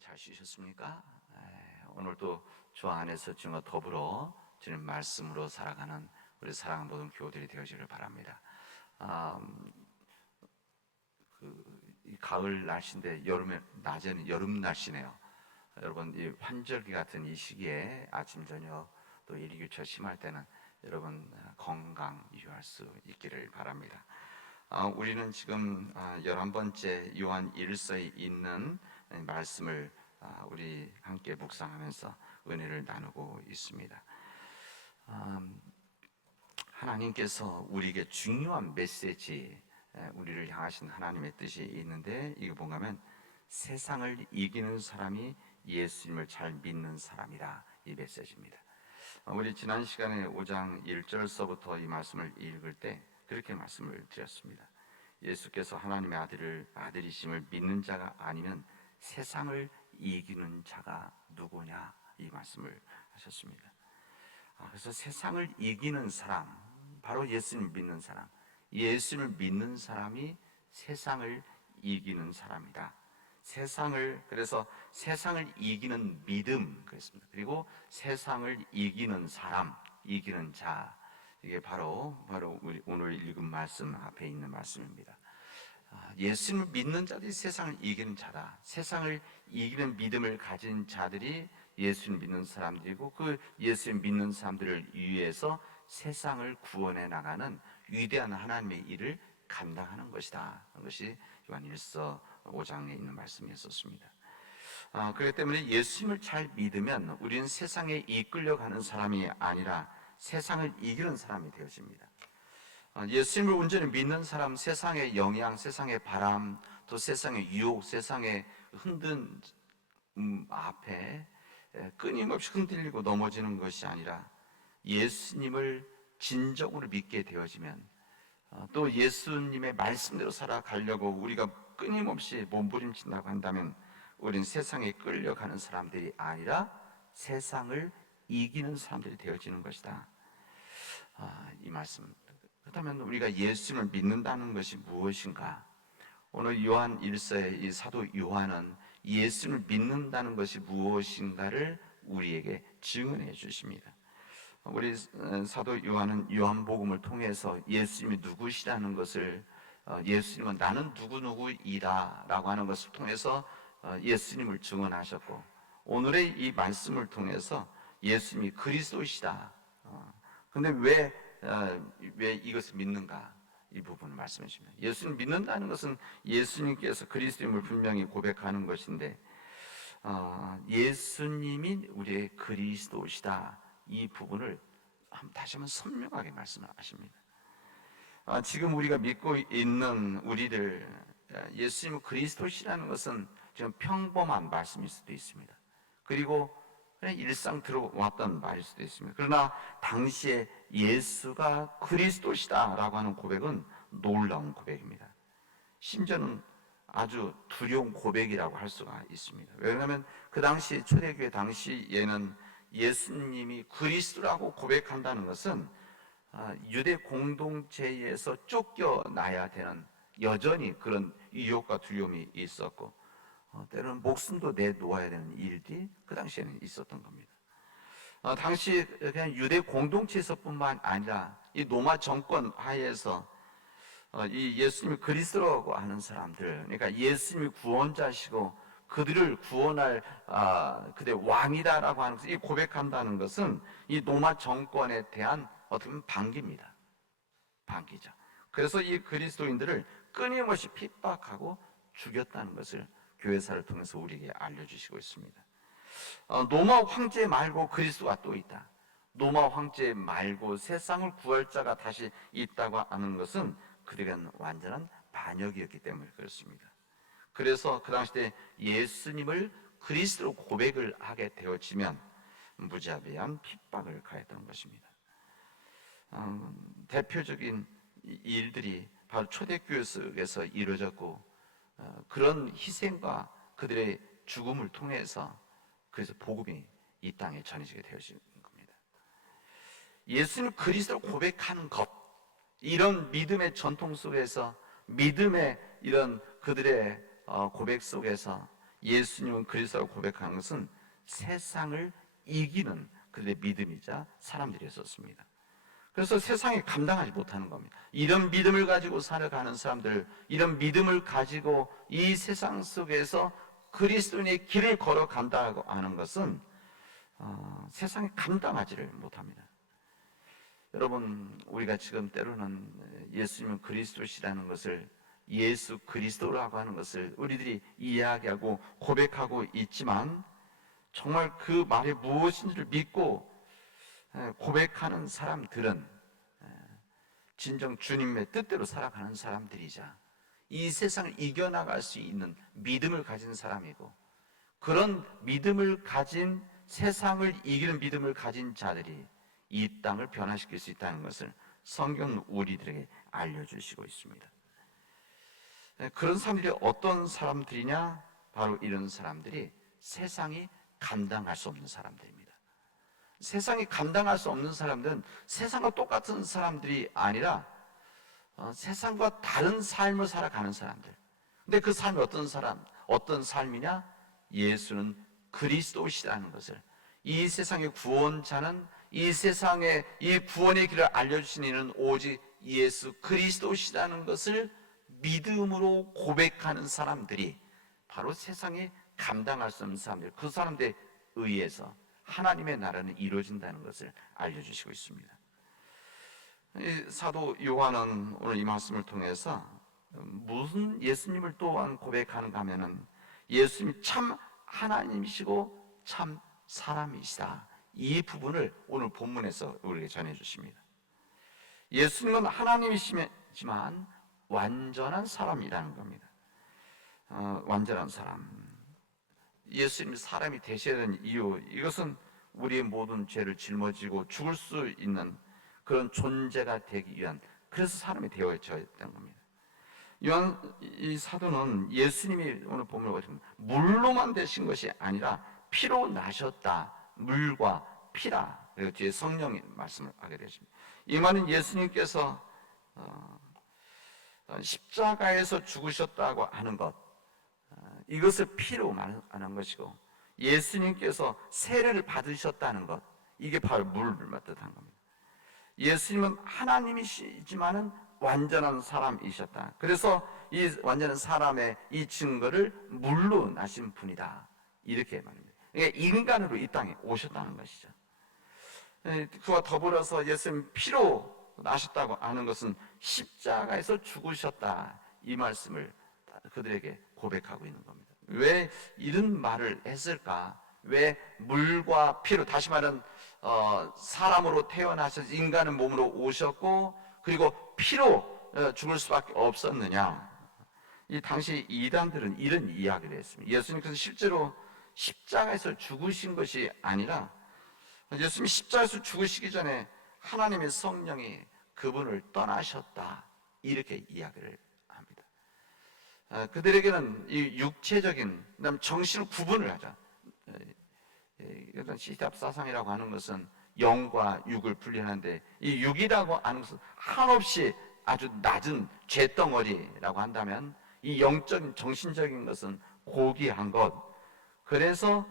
잘 쉬셨습니까? 오늘도 주 안에서 주님과 더불어 주님 말씀으로 살아가는 우리 사랑하는 모든 교우들이 되어지를 바랍니다. 이 가을 날씨인데 낮에는 여름 날씨네요. 여러분, 이 환절기 같은 이 시기에 아침 저녁 또 일교차 심할 때는 여러분 건강 유의할 수 있기를 바랍니다. 우리는 지금 11번째 요한 1서에 있는 말씀을 우리 함께 묵상하면서 은혜를 나누고 있습니다. 하나님께서 우리에게 중요한 메시지, 우리를 향하신 하나님의 뜻이 있는데, 이거 보면 세상을 이기는 사람이 예수님을 잘 믿는 사람이다, 이 메시지입니다. 우리 지난 시간에 5장 1절서부터 이 말씀을 읽을 때 그렇게 말씀을 드렸습니다. 예수께서 하나님의 아들이심을 믿는 자가 아니면 세상을 이기는 자가 누구냐, 이 말씀을 하셨습니다. 그래서 세상을 이기는 사람, 바로 예수님을 믿는 사람, 예수님을 믿는 사람이 세상을 이기는 사람이다. 그래서 세상을 이기는 믿음, 그랬습니다. 그리고 세상을 이기는 사람, 이기는 자, 이게 바로 우리 오늘 읽은 말씀 앞에 있는 말씀입니다. 예수님을 믿는 자들이 세상을 이기는 자다. 세상을 이기는 믿음을 가진 자들이 예수님 믿는 사람들이고, 그 예수님 믿는 사람들을 위해서 세상을 구원해 나가는 위대한 하나님의 일을 감당하는 것이다. 그것이 요한 1서 5장에 있는 말씀이었습니다. 그렇기 때문에 예수님을 잘 믿으면 우리는 세상에 이끌려가는 사람이 아니라 세상을 이기는 사람이 되어집니다. 예수님을 온전히 믿는 사람, 세상의 영향, 세상의 바람, 또 세상의 유혹, 세상의 흔든 앞에 끊임없이 흔들리고 넘어지는 것이 아니라 예수님을 진정으로 믿게 되어지면, 또 예수님의 말씀대로 살아가려고 우리가 끊임없이 몸부림친다고 한다면 우리는 세상에 끌려가는 사람들이 아니라 세상을 이기는 사람들이 되어지는 것이다. 이 말씀. 그렇다면 우리가 예수님을 믿는다는 것이 무엇인가? 오늘 요한 1서의 이 사도 요한은 예수님을 믿는다는 것이 무엇인가를 우리에게 증언해 주십니다. 우리 사도 요한은 요한복음을 통해서 예수님이 누구시라는 것을, 예수님은 나는 누구누구이다 라고 하는 것을 통해서 예수님을 증언하셨고, 오늘의 이 말씀을 통해서 예수님이 그리스도시다. 근데 왜 이것을 믿는가? 이 부분을 말씀해 주십니다. 예수님 믿는다는 것은 예수님께서 그리스도임을 분명히 고백하는 것인데, 예수님이 우리의 그리스도시다, 이 부분을 다시 한번 선명하게 말씀을 하십니다. 지금 우리가 믿고 있는 우리들, 예수님 그리스도시라는 것은 지금 평범한 말씀일 수도 있습니다. 그리고 그냥 일상 들어왔던 말일 수도 있습니다. 그러나 당시에 예수가 그리스도시다라고 하는 고백은 놀라운 고백입니다. 심지어는 아주 두려운 고백이라고 할 수가 있습니다. 왜냐하면 그 당시 초대교회 당시에는 예수님이 그리스도라고 고백한다는 것은 유대 공동체에서 쫓겨나야 되는, 여전히 그런 유혹과 두려움이 있었고, 때로는 목숨도 내놓아야 되는 일들이 그 당시에는 있었던 겁니다. 당시 그냥 유대 공동체에서뿐만 아니라 이 로마 정권 하에서 이 예수님이 그리스도라고 하는 사람들, 그러니까 예수님이 구원자시고 그들을 구원할 그들의 왕이다라고 하는 것을, 이 고백한다는 것은 이 로마 정권에 대한 어떻게 보면 반기입니다. 반기죠. 그래서 이 그리스도인들을 끊임없이 핍박하고 죽였다는 것을 교회사를 통해서 우리에게 알려주시고 있습니다. 로마 황제 말고 그리스도가 또 있다. 로마 황제 말고 세상을 구할 자가 다시 있다고 하는 것은 그들에게는 완전한 반역이었기 때문에 그렇습니다. 그래서 그 당시 때 예수님을 그리스도로 고백을 하게 되어지면 무자비한 핍박을 가했던 것입니다. 대표적인 일들이 바로 초대교회 속에서 이루어졌고, 그런 희생과 그들의 죽음을 통해서 그래서 복음이 이 땅에 전해지게 되어진 겁니다. 예수님 그리스도를 고백하는 것, 이런 믿음의 전통 속에서, 믿음의 이런 그들의 고백 속에서 예수님은 그리스도라고 고백하는 것은 세상을 이기는 그들의 믿음이자 사람들이었습니다. 그래서 세상에 감당하지 못하는 겁니다. 이런 믿음을 가지고 살아가는 사람들, 이런 믿음을 가지고 이 세상 속에서 그리스도인의 길을 걸어간다고 하는 것은 세상에 감당하지를 못합니다. 여러분, 우리가 지금 때로는 예수님은 그리스도시라는 것을, 예수 그리스도라고 하는 것을 우리들이 이야기하고 고백하고 있지만, 정말 그 말이 무엇인지를 믿고 고백하는 사람들은 진정 주님의 뜻대로 살아가는 사람들이자 이 세상을 이겨나갈 수 있는 믿음을 가진 사람이고, 그런 믿음을 가진, 세상을 이기는 믿음을 가진 자들이 이 땅을 변화시킬 수 있다는 것을 성경은 우리들에게 알려주시고 있습니다. 그런 사람들이 어떤 사람들이냐? 바로 이런 사람들이 세상이 감당할 수 없는 사람들입니다. 세상이 감당할 수 없는 사람들은 세상과 똑같은 사람들이 아니라 세상과 다른 삶을 살아가는 사람들. 근데 그 삶이 어떤 삶이냐? 예수는 그리스도시라는 것을, 이 세상의 구원자는, 이 세상에 이 구원의 길을 알려주시는 이는 오직 예수 그리스도시라는 것을 믿음으로 고백하는 사람들이 바로 세상에 감당할 수 없는 사람들, 그 사람들에 의해서 하나님의 나라는 이루어진다는 것을 알려주시고 있습니다. 사도 요한은 오늘 이 말씀을 통해서 무슨 예수님을 또한 고백하는가 하면은 예수님이 참 하나님이시고 참 사람이시다, 이 부분을 오늘 본문에서 우리에게 전해주십니다. 예수님은 하나님이시지만 완전한 사람이라는 겁니다. 완전한 사람. 예수님이 사람이 되셔야 되는 이유, 이것은 우리의 모든 죄를 짊어지고 죽을 수 있는 그런 존재가 되기 위한, 그래서 사람이 되어져야 했던 겁니다. 요한 이 사도는 예수님이 오늘 보면 물로만 되신 것이 아니라 피로 나셨다. 물과 피라. 그리고 뒤에 성령이 말씀을 하게 되십니다. 이 말은 예수님께서 십자가에서 죽으셨다고 하는 것, 이것을 피로 말하는 것이고, 예수님께서 세례를 받으셨다는 것, 이게 바로 물을 뜻한 겁니다. 예수님은 하나님이시지만은 완전한 사람이셨다. 그래서 이 완전한 사람의 이 증거를 물로 나신 분이다, 이렇게 말합니다. 그러니까 인간으로 이 땅에 오셨다는 것이죠. 그와 더불어서 예수님 피로 나셨다고 하는 것은 십자가에서 죽으셨다, 이 말씀을 그들에게 고백하고 있는 겁니다. 왜 이런 말을 했을까? 왜 물과 피로, 다시 말하면 사람으로 태어나셔서 인간의 몸으로 오셨고, 그리고 피로 죽을 수밖에 없었느냐? 이 당시 이단들은 이런 이야기를 했습니다. 예수님께서 실제로 십자가에서 죽으신 것이 아니라, 예수님이 십자가에서 죽으시기 전에 하나님의 성령이 그분을 떠나셨다, 이렇게 이야기를 합니다. 그들에게는 이 육체적인, 그다음 정신을 구분을 하자. 시답 사상이라고 하는 것은 영과 육을 분리하는데, 이 육이라고 하는 것은 한없이 아주 낮은 죄덩어리라고 한다면, 이 영적인 정신적인 것은 고귀한 것. 그래서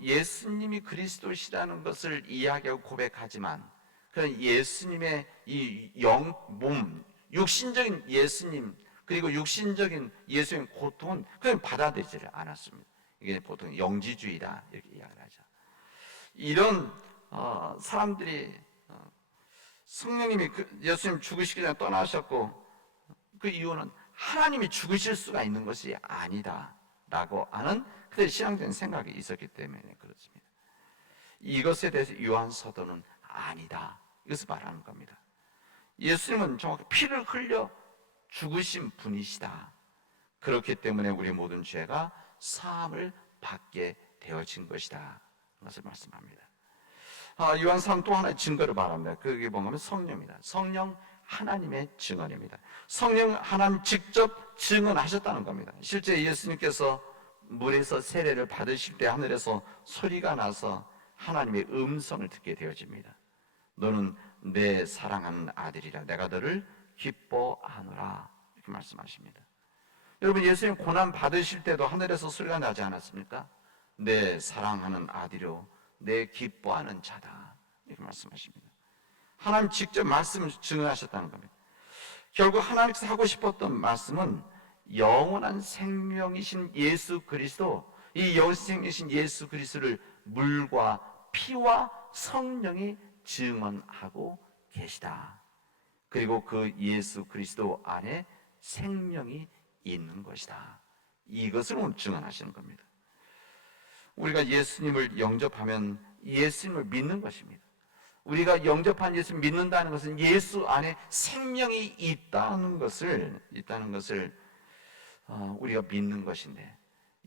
예수님이 그리스도시라는 것을 이야기하고 고백하지만, 그런 예수님의 이 영, 몸, 육신적인 예수님, 그리고 육신적인 예수의 고통은 그냥 받아들이지를 않았습니다. 이게 보통 영지주의다, 이렇게 이야기를 하죠. 이런 사람들이 성령님이 예수님 죽으시기 전에 떠나셨고, 그 이유는 하나님이 죽으실 수가 있는 것이 아니다 라고 하는 그들의 신앙적인 생각이 있었기 때문에 그렇습니다. 이것에 대해서 요한 사도는 아니다, 이것을 말하는 겁니다. 예수님은 정확히 피를 흘려 죽으신 분이시다. 그렇기 때문에 우리 모든 죄가 사함을 받게 되어진 것이다, 그것을 말씀합니다. 요한 사도는 또 하나의 증거를 말합니다. 그게 뭔가 하면 성령입니다. 성령, 하나님의 증언입니다. 성령 하나님 직접 증언하셨다는 겁니다. 실제 예수님께서 물에서 세례를 받으실 때 하늘에서 소리가 나서 하나님의 음성을 듣게 되어집니다. 너는 내 사랑하는 아들이라, 내가 너를 기뻐하노라, 이렇게 말씀하십니다. 여러분, 예수님 고난 받으실 때도 하늘에서 소리가 나지 않았습니까? 내 사랑하는 아들이요 내 기뻐하는 자다, 이렇게 말씀하십니다. 하나님 직접 말씀을 증언하셨다는 겁니다. 결국 하나님께서 하고 싶었던 말씀은 영원한 생명이신 예수 그리스도, 이 영원한 생명이신 예수 그리스도를 물과 피와 성령이 증언하고 계시다. 그리고 그 예수 그리스도 안에 생명이 있는 것이다. 이것을 오늘 증언하시는 겁니다. 우리가 예수님을 영접하면 예수님을 믿는 것입니다. 우리가 영접한 예수 믿는다는 것은 예수 안에 생명이 있다는 것을 우리가 믿는 것인데,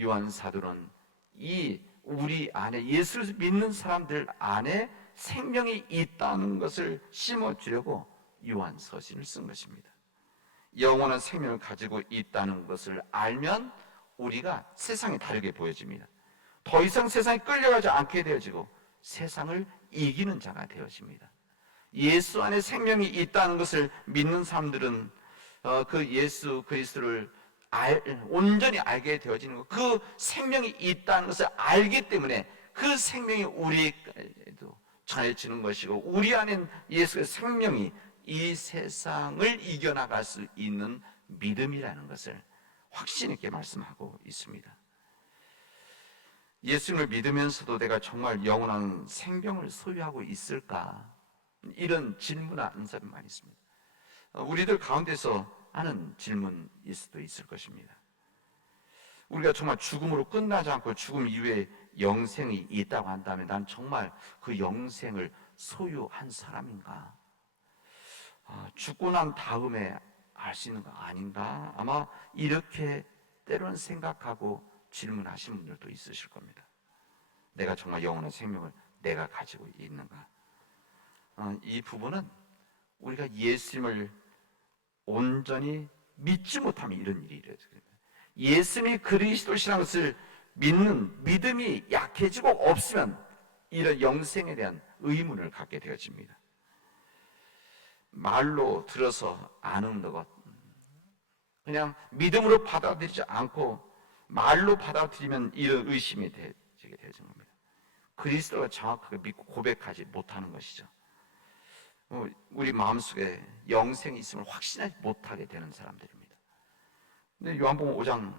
요한 사도는 이 우리 안에 예수를 믿는 사람들 안에 생명이 있다는 것을 심어주려고 요한 서신을 쓴 것입니다. 영원한 생명을 가지고 있다는 것을 알면 우리가 세상이 다르게 보여집니다. 더 이상 세상에 끌려가지 않게 되어지고 세상을 이기는 자가 되어집니다. 예수 안에 생명이 있다는 것을 믿는 사람들은 그 예수 그리스도를 온전히 알게 되어지는 것, 그 생명이 있다는 것을 알기 때문에 그 생명이 우리에게도 전해지는 것이고, 우리 안에 예수의 생명이 이 세상을 이겨나갈 수 있는 믿음이라는 것을 확신 있게 말씀하고 있습니다. 예수님을 믿으면서도 내가 정말 영원한 생명을 소유하고 있을까? 이런 질문하는 사람이 많이 있습니다. 우리들 가운데서 하는 질문일 수도 있을 것입니다. 우리가 정말 죽음으로 끝나지 않고 죽음 이후에 영생이 있다고 한다면 난 정말 그 영생을 소유한 사람인가? 죽고 난 다음에 알 수 있는 거 아닌가? 아마 이렇게 때로는 생각하고 질문하시는 분들도 있으실 겁니다. 내가 정말 영원한 생명을 내가 가지고 있는가? 이 부분은 우리가 예수님을 온전히 믿지 못하면 이런 일이 일어납니다. 예수님이 그리스도시라는 것을 믿는 믿음이 약해지고 없으면 이런 영생에 대한 의문을 갖게 되어집니다. 말로 들어서 아는 것, 그냥 믿음으로 받아들이지 않고 말로 받아들이면 이런 의심이 되게 되어진 겁니다. 그리스도가 정확하게 믿고 고백하지 못하는 것이죠. 우리 마음속에 영생이 있음을 확신하지 못하게 되는 사람들입니다. 근데 요한복음 5장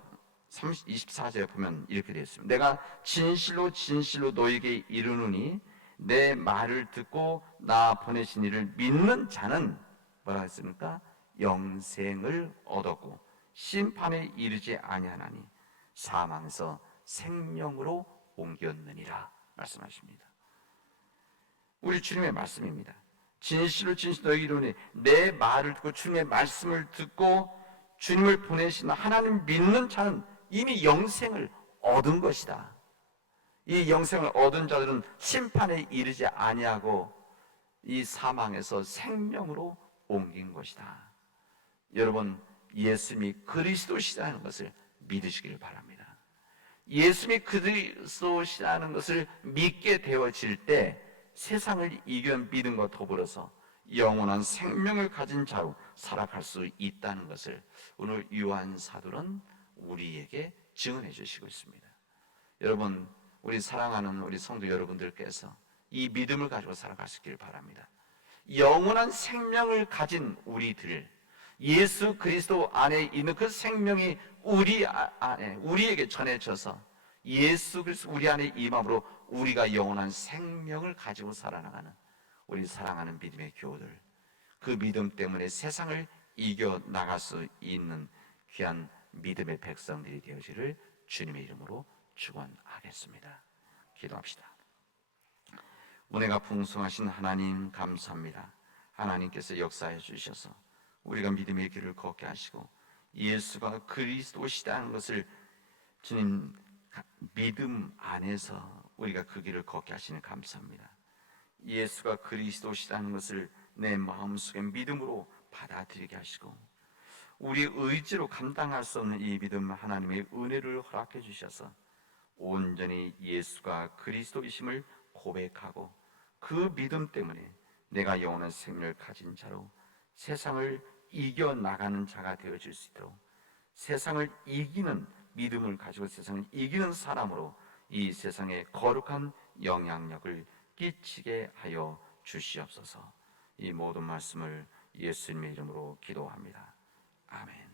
24절에 보면 이렇게 되어 있습니다. 내가 진실로 진실로 너에게 이르노니 내 말을 듣고 나 보내신 이를 믿는 자는 뭐라 했습니까? 영생을 얻었고 심판에 이르지 아니하나니 사망에서 생명으로 옮겼느니라 말씀하십니다. 우리 주님의 말씀입니다. 진실로 진실로 너에게 이르노니 내 말을 듣고 주님의 말씀을 듣고 주님을 보내신 하나님 믿는 자는 이미 영생을 얻은 것이다. 이 영생을 얻은 자들은 심판에 이르지 아니하고 이 사망에서 생명으로 옮긴 것이다. 여러분, 예수님이 그리스도시라는 것을 믿으시길 바랍니다. 예수님이 그리스도시라는 것을 믿게 되어질 때 세상을 이겨 믿음과 더불어서 영원한 생명을 가진 자로 살아갈 수 있다는 것을 오늘 요한 사도는 우리에게 증언해 주시고 있습니다. 여러분, 우리 사랑하는 우리 성도 여러분들께서 이 믿음을 가지고 살아가시길 바랍니다. 영원한 생명을 가진 우리들, 예수 그리스도 안에 있는 그 생명이 우리 안에 우리에게 전해져서 예수 그리스도 우리 안에 임함으로 우리가 영원한 생명을 가지고 살아나가는 우리 사랑하는 믿음의 교우들, 그 믿음 때문에 세상을 이겨나갈 수 있는 귀한 믿음의 백성들이 되어지를 주님의 이름으로 축원하겠습니다. 기도합시다. 은혜가 풍성하신 하나님 감사합니다. 하나님께서 역사해 주셔서 우리가 믿음의 길을 걷게 하시고 예수가 그리스도시다는 것을 주님 믿음 안에서 우리가 그 길을 걷게 하시니 감사합니다. 예수가 그리스도시다는 것을 내 마음속에 믿음으로 받아들이게 하시고 우리 의지로 감당할 수 없는 이 믿음 하나님의 은혜를 허락해 주셔서 온전히 예수가 그리스도이심을 고백하고 그 믿음 때문에 내가 영원한 생명을 가진 자로 세상을 이겨나가는 자가 되어질 수 있도록 세상을 이기는 믿음을 가지고 세상을 이기는 사람으로 이 세상에 거룩한 영향력을 끼치게 하여 주시옵소서. 이 모든 말씀을 예수님의 이름으로 기도합니다. 아멘.